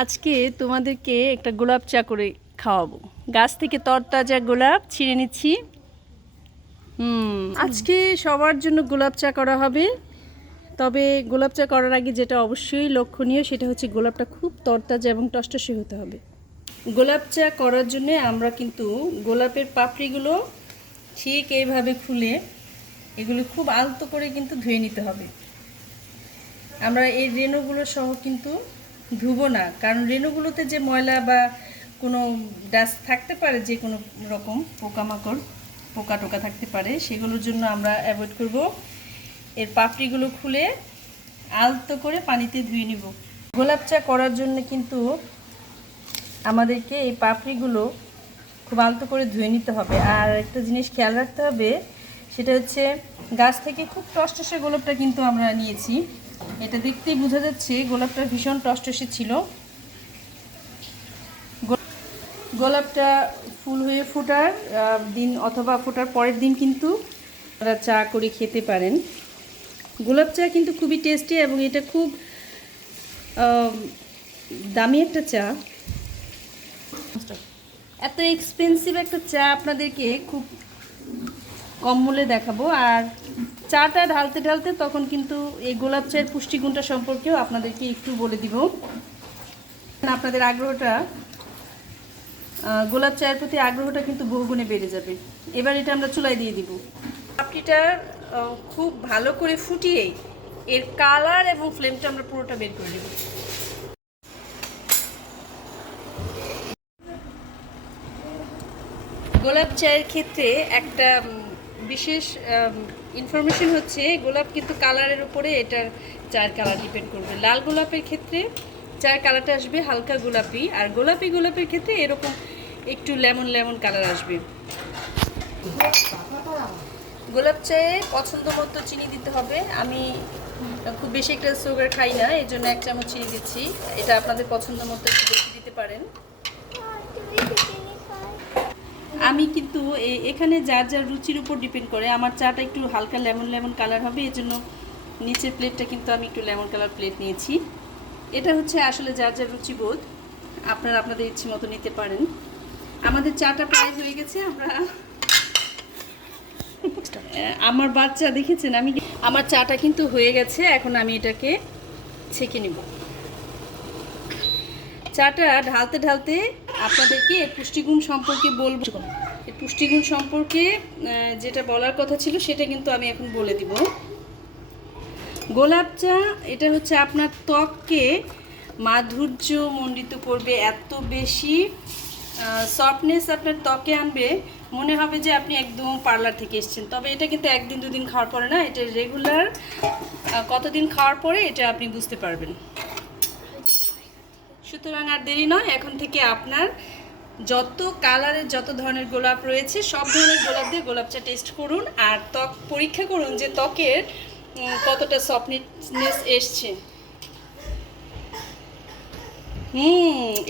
আজকে তোমাদেরকে একটা গোলাপ চা করে খাওয়াবো। গাছ থেকে তরতাজা গোলাপ ছিঁড়ে নিচ্ছি। আজকে সবার জন্য গোলাপ চা করা হবে। তবে গোলাপ চা করার আগে যেটা অবশ্যই লক্ষণীয় সেটা হচ্ছে গোলাপটা খুব তরতাজা এবং টসটসে হতে হবে। গোলাপ চা করার জন্য আমরা কিন্তু গোলাপের পাপড়িগুলো ঠিক এইভাবে খুলে এগুলো খুব আলতো করে কিন্তু ধুয়ে নিতে হবে। আমরা এই রেণুগুলো সহ কিন্তু ধুবো না, কারণ রেণুগুলোতে যে ময়লা বা কোনো ডাস্ট থাকতে পারে, যে কোনো রকম পোকামাকড় পোকা টোকা থাকতে পারে, সেগুলোর জন্য আমরা অ্যাভয়েড করব। এর পাপড়িগুলো খুলে আলতো করে পানিতে ধুয়ে নিব। গোলাপ চা করার জন্য কিন্তু আমাদেরকে এই পাপড়িগুলো খুব আলতো করে ধুয়ে নিতে হবে। আর একটা জিনিস খেয়াল রাখতে হবে, সেটা হচ্ছে গাছ থেকে খুব টসটসে গোলাপটা কিন্তু আমরা নিয়েছি। এটা দেখতেই বোঝা যাচ্ছে গোলাপটা ভীষণ টসটসে ছিল। গোলাপটা ফুল হয়ে ফোটার দিন অথবা ফোটার পরের দিন কিন্তু আপনারা চা করে খেতে পারেন। গোলাপ চা কিন্তু খুবই টেস্টি এবং এটা খুব দামি একটা চা। এত এক্সপেন্সিভ একটা চা আপনাদেরকে খুব কম মূল্যে দেখাবো। আর চাটা ঢালতে ঢালতে তখন কিন্তু এই গোলাপ চায়ের পুষ্টিগুণটা সম্পর্কেও আপনাদেরকে একটু বলে দিব। আপনাদের আগ্রহটা, গোলাপ চায়ের প্রতি আগ্রহটা কিন্তু বহুগুণে বেড়ে যাবে। এবার এটা আমরা চুলায় দিয়ে দিব। পাপড়িটা খুব ভালো করে ফুটিয়ে এর কালার এবং ফ্লেমটা আমরা পুরোটা বের করে দেব। গোলাপ চায়ের ক্ষেত্রে একটা বিশেষ ইনফরমেশন হচ্ছে, গোলাপ কিন্তু কালারের উপরে এটার চায়ের কালার ডিপেন্ড করবে। লাল গোলাপের ক্ষেত্রে চায়ের কালারটা আসবে হালকা গোলাপি, আর গোলাপি গোলাপের ক্ষেত্রে এরকম একটু লেমন লেমন কালার আসবে। গোলাপ চায়ে পছন্দ মতো চিনি দিতে হবে। আমি খুব বেশি একটা সুগার খাই না, এই জন্য 1 চামচ চিনি দিচ্ছি। এটা আপনাদের পছন্দ মতো একটু বেশি দিতে পারেন। আমি কিন্তু এখানে যার যার রুচির উপর ডিপেন্ড করে। আমার চাটা একটু হালকা লেমন লেমন কালার হবে, এই জন্য নিচের প্লেটটা কিন্তু আমি একটু লেমন কালার প্লেট নিয়েছি। এটা হচ্ছে আসলে যার যার রুচিবোধ, আপনারা আপনাদের ইচ্ছে মতো নিতে পারেন। আমাদের চাটা প্রায় হয়ে গেছে। আমার বাচ্চা দেখেছেন, আমার চাটা কিন্তু হয়ে গেছে। এখন আমি এটাকে ছেঁকে নিব। চাটা ঢালতে ঢালতে আপনাদেরকে এর পুষ্টিগুণ সম্পর্কে বলবো। এর পুষ্টিগুণ সম্পর্কে যেটা বলার কথা ছিল সেটা কিন্তু আমি এখন বলে দিব। গোলাপ চা এটা হচ্ছে আপনার ত্বককে মাধুর্য মণ্ডিত করবে, এত বেশি সফটনেস আপনার ত্বকে আনবে, মনে হবে যে আপনি একদম পার্লার থেকে এসেছেন। তবে এটা কিন্তু 1 দিন 2 দিন খাওয়ার পরে না, এটা রেগুলার কতদিন খাওয়ার পরে এটা আপনি বুঝতে পারবেন। সুতরাং আর দেরি নয়, এখন থেকে আপনার যত কালারের যত ধরনের গোলাপ রয়েছে সব ধরনের গোলাপ দিয়ে গোলাপ চা টেস্ট করুন, আর ত্বক পরীক্ষা করুন যে ত্বকের কতটা সফটনেস এসছে।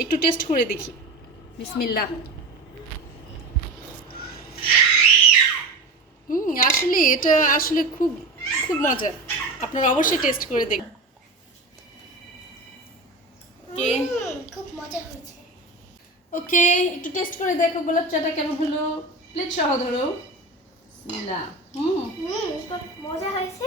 একটু টেস্ট করে দেখি। বিসমিল্লাহ। আসলে এটা আসলে খুব খুব মজা, আপনারা অবশ্যই টেস্ট করে দেখুন। খুব মজা হয়েছে। ওকে, একটু টেস্ট করে দেখো গোলাপ চাটা কেমন হলো। প্লেট সহ ধরো। বিসমিল্লাহ। মজা হয়েছে।